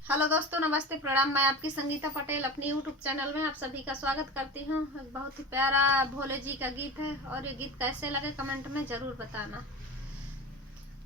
Hello दोस्तों, नमस्ते, प्रणाम। मैं आपकी संगीता पटेल अपनी यूट्यूब चैनल में आप सभी का स्वागत करती हूँ। बहुत ही प्यारा भोले जी का गीत है और ये गीत कैसे लगे कमेंट में जरूर बताना।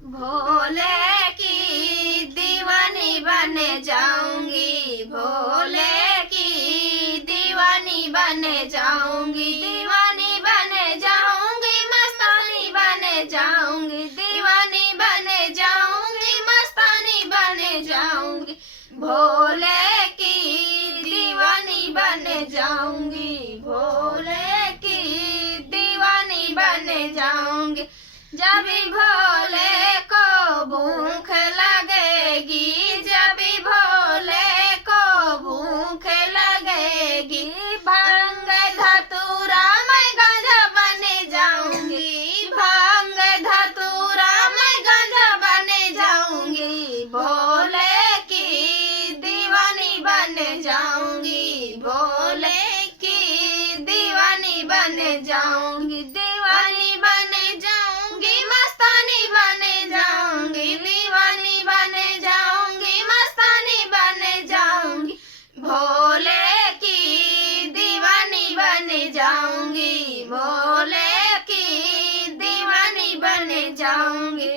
भोले की दीवानी बने जाऊंगी, भोले की दीवानी बने जाऊंगी, दीवानी बने जाऊंगी, मस्तानी बने जाऊंगी, दीवानी बने जाऊंगी, मस्तानी बने जाऊंगी, भोले की दीवानी बने जाऊंगी, भोले की दीवानी बने जाऊंगी। जब भी भोले को भूख लगेगी, जब भी भोले को भूख लगेगी, भांग धतूरा मैं गांजा बने जाऊंगी, भांग धतूरा मैं गांजा बने जाऊंगी, भोले की दीवानी बने जाऊंगी, भोले की दीवानी बने जाऊंगी, दीवानी बने जाऊंगी, मस्तानी बने जाऊंगी, दीवानी बने जाऊंगी, मस्तानी बने जाऊंगी, भोले की दीवानी बने जाऊंगी, भोले की दीवानी बने जाऊंगी।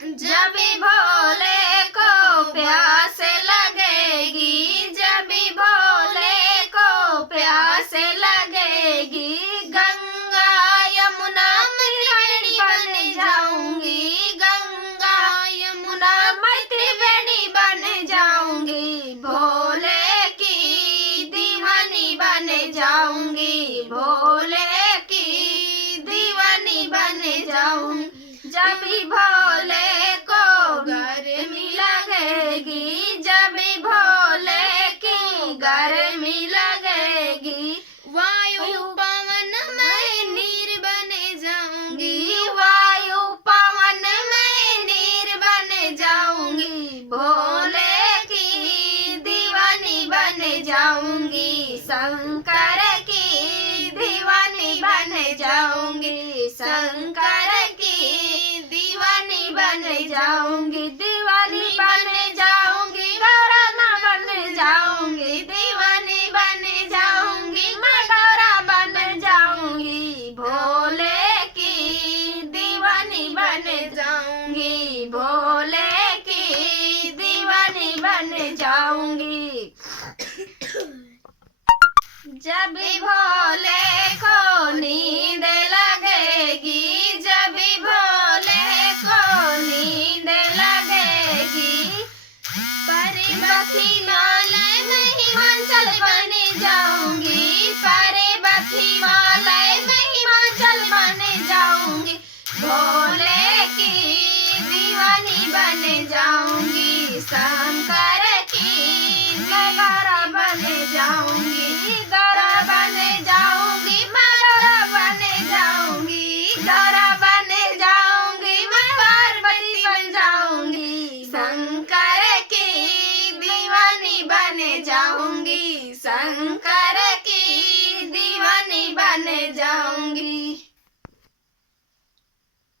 जब भी भोले को प्यास लगेगी, जब भी भोले को प्यास लगेगी, गंगा यमुना मैं त्रिवेणी बन जाऊंगी, गंगा यमुना मैं त्रिवेणी बन जाऊंगी, भोले की दीवानी बने जाऊंगी, भोले की दीवानी बने जाऊंगी। जब भी भोले को गर्मी लगेगी, जब भी भोले की गर्मी लगेगी, वायु पवन मैं नीर बने जाऊंगी, वायु पवन मैं नीर बने जाऊंगी, भोले की दीवानी बने जाऊंगी, शंकर की दीवानी बने जाऊंगी, शंकर की दीवानी बने जाऊंगी, दीवानी बने जाऊंगी, गौरा माँ बन जाऊंगी, दीवानी बने जाऊंगी, मैं गौरा बन जाऊंगी, भोले की दीवानी बने जाऊंगी, भोले की दीवानी बन जाऊंगी। जब भी भोले को नींद लगेगी, जब भी भोले को नींद लगेगी, परे बखी मालय में हिमाचल बने जाऊंगी, परे बखी मालय में हिमाचल बने जाऊंगी, भोले की दीवानी बने जाऊंगी, शंकर की गौरा बने जाऊंगी, गौरा बने जाऊंगी, मैं गौरा बने जाऊंगी, गौरा बने जाऊंगी, मैं पार्वती बन जाऊंगी, शंकर की दीवानी बने जाऊंगी, शंकर